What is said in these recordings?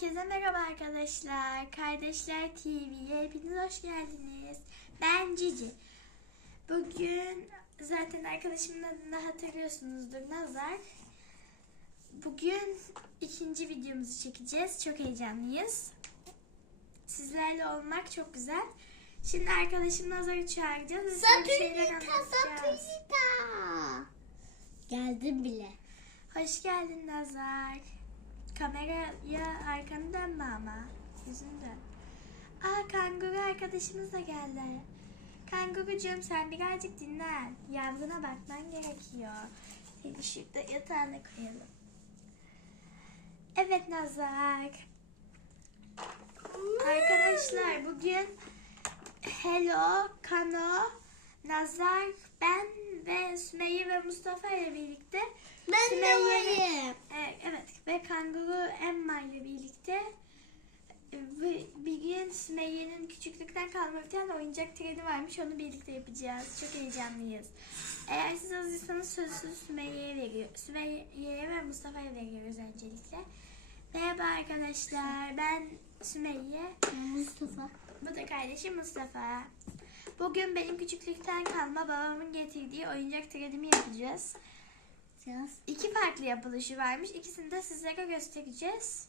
Herkese merhaba arkadaşlar. Kardeşler TV'ye hepiniz hoş geldiniz. Ben Cici. Bugün zaten arkadaşımın adını hatırlıyorsunuzdur Nazar. Bugün ikinci videomuzu çekeceğiz. Çok heyecanlıyız. Sizlerle olmak çok güzel. Şimdi arkadaşım Nazar'ı çağıracağız. Satürnita. Satürnita. Geldim bile. Hoş geldin Nazar. Kameraya arkanı dönme ama. Yüzünü dön. Aa kanguru arkadaşımız da geldi. Kangurucuğum sen birazcık dinlen. Yavruna bakman gerekiyor. Seni şurada yatağına koyalım. Evet Nazar. Arkadaşlar bugün Hello, Kano, Nazar, ben ve Sümeyye ve Mustafa ile birlikte Ben de Sümeyye- varım. e, evet ve kanguru Emma ile birlikte e, bir gün Sümeyye'nin küçüklükten kalma bir tane oyuncak treni varmış. Onu birlikte yapacağız. Çok heyecanlıyız. Eğer siz hazırsanız sözü Sümeyye'ye veriyor. Sümeyye'ye ve Mustafa'ya veriyoruz öncelikle. Merhaba arkadaşlar. Ben Sümeyye. Mustafa. Bu da kardeşim Mustafa. Bugün benim küçüklükten kalma babamın getirdiği oyuncak trenimi yapacağız. İki farklı yapılışı varmış. İkisini de sizlere göstereceğiz.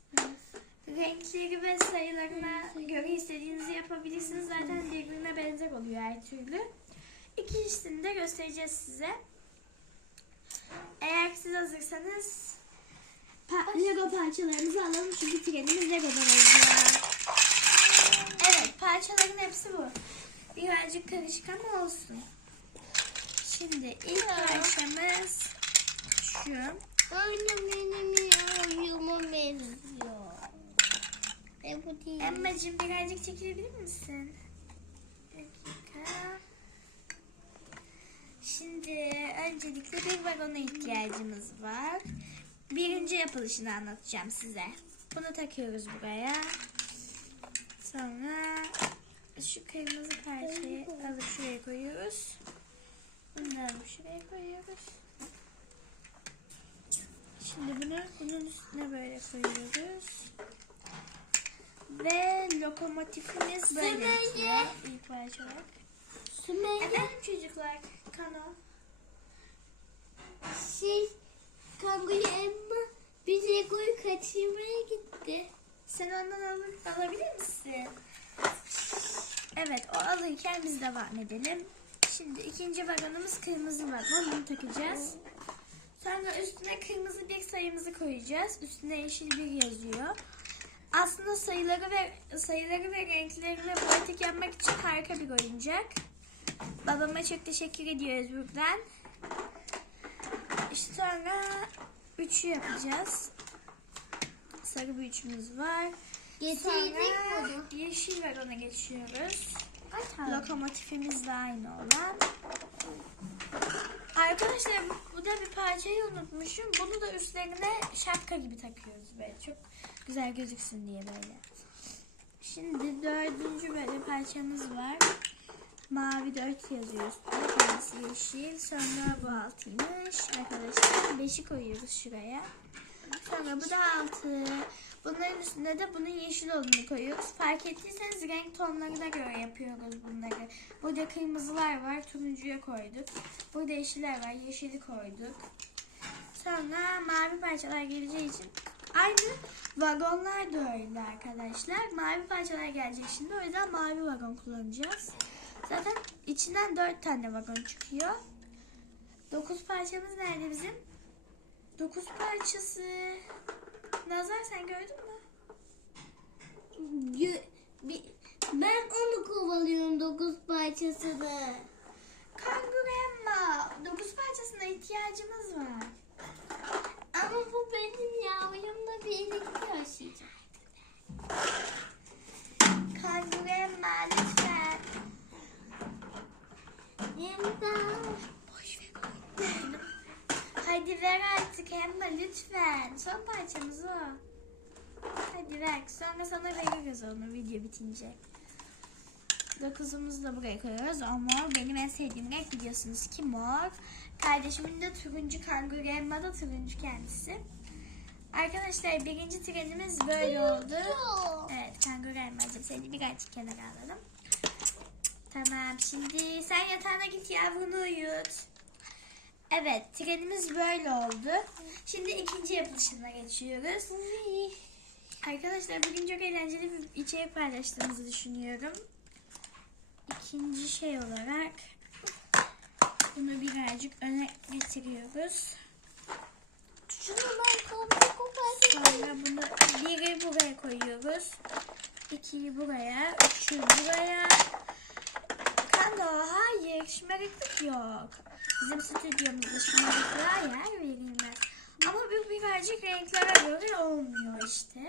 Renkleri ve sayılarına göre istediğinizi yapabilirsiniz. Zaten birbirine benzer oluyor her türlü. İkincisini de göstereceğiz size. Eğer siz hazırsanız pa- Lego parçalarımızı alalım çünkü trenimiz Lego'dan olacak. Evet parçaların hepsi bu. Birazcık karışık ama olsun. Şimdi ilk parçamız şu. Anne benim yavruma benziyor. E bu değil. Emmacığım birazcık çekilebilir misin? Bir dakika. Şimdi öncelikle bir vagona ihtiyacımız var. Birinci yapılışını anlatacağım size. Bunu takıyoruz buraya. Sonra şu kırmızı parçayı alıp şuraya koyuyoruz. Bunu da alıp şuraya koyuyoruz. Şimdi bunu bunun üstüne böyle koyuyoruz. Ve lokomotifimiz böyle çıkıyor ilk parça olarak. Sümeyye Efendim çocuklar, kano. şey kanguru Emma bir Lego'yu kaçırmaya gitti. Sen ondan al- alabilir? Evet, o alırken biz devam edelim. Şimdi ikinci vagonumuz kırmızı vagon. Bunu takacağız. Sonra üstüne kırmızı bir sayımızı koyacağız. Üstüne yeşil bir yazıyor. Aslında sayıları ve sayıları ve renklerini pratik yapmak için harika bir oyuncak. Babama çok teşekkür ediyoruz buradan. İşte sonra üçü yapacağız. Sarı bir üçümüz var. Sonra bunu. yeşil vagona geçiyoruz. Lokomotifimiz de aynı olan. Arkadaşlar bu- bu da bir parçayı unutmuşum. Bunu da üstlerine şapka gibi takıyoruz böyle. Çok güzel gözüksün diye böyle. Şimdi dördüncü böyle parçamız var. Mavi dört yazıyor üstüne. Kendisi yeşil. Sonra bu altıymış. Arkadaşlar beşi koyuyoruz şuraya. Sonra bu da altı. Bunların üstüne de bunun yeşil olduğunu koyuyoruz. Fark ettiyseniz renk tonlarına göre yapıyoruz bunları. Burada kırmızılar var, turuncuya koyduk. Burada yeşiller var, yeşili koyduk. Sonra mavi parçalar geleceği için aynı vagonlar da öyle arkadaşlar. Mavi parçalar gelecek şimdi o yüzden mavi vagon kullanacağız. Zaten içinden dört tane vagon çıkıyor. Dokuz parçamız nerede bizim? Dokuz parçası. Nazar sen gördün mü? Gö- bir- ben onu kovalıyorum dokuz parçasını. Kanguru Emma. Dokuz parçasına ihtiyacımız var. Ama bu benim yavrumla birlikte yaşayacak. Kanguru Emma lütfen. İmdat. Boş ver koy. Hadi ver artık Emma lütfen. Son parçamız o. Hadi ver. Sonra sana veririz onu video bitince. Dokuzumuzu da buraya koyuyoruz. O mor benim en sevdiğim renk biliyorsunuz ki mor. Kardeşimin de turuncu kanguru Emma da turuncu kendisi. Arkadaşlar birinci trenimiz böyle oldu. Evet kanguru elmacım seni birazcık kenara alalım. Tamam şimdi sen yatağına git yavrunu uyut. Evet trenimiz böyle oldu. Şimdi ikinci yapılışına geçiyoruz. Arkadaşlar bugün çok eğlenceli bir içerik paylaştığımızı düşünüyorum. İkinci şey olarak bunu birazcık öne getiriyoruz. Sonra bunu biri buraya koyuyoruz. İkiyi buraya, üçü buraya. Şımarıklık yok. Bizim stüdyomuzda şımarıklığa yer verilmez. Ama bu birazcık renklere göre olmuyor işte.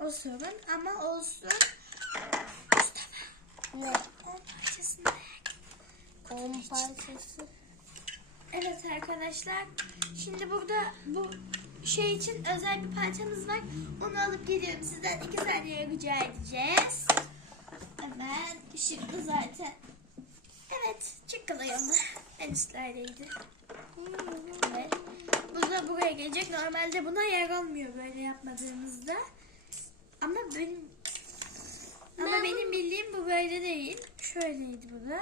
O sorun ama olsun. Mustafa Ne? on parçasını On parçası. Evet arkadaşlar. Şimdi burada bu şey için özel bir parçamız var. Onu alıp geliyorum. Sizden iki saniye rica edeceğiz. Hemen ışıklı zaten. Evet. Çıkkıla yolda. En üstlerdeydi. Evet. Bu da buraya gelecek. Normalde buna yer olmuyor böyle yapmadığımızda. Ama ben ama Ben- benim bildiğim bu böyle değil. Şöyleydi bu da.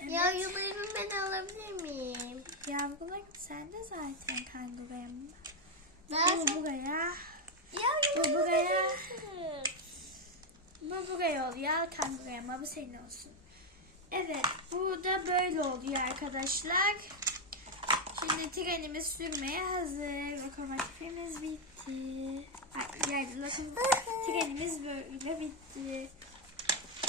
Evet. Yavrularımı ben alabilir miyim? Yavrular sende zaten kangurum. Ben Bu buraya. Bu buraya. Bu buraya oluyor. Al kangurum ama bu senin olsun. Evet. Bu da böyle oluyor arkadaşlar. Şimdi trenimiz sürmeye hazır. Lokomotifimiz bitti. Ay, yani lokomotif, trenimiz böyle bitti.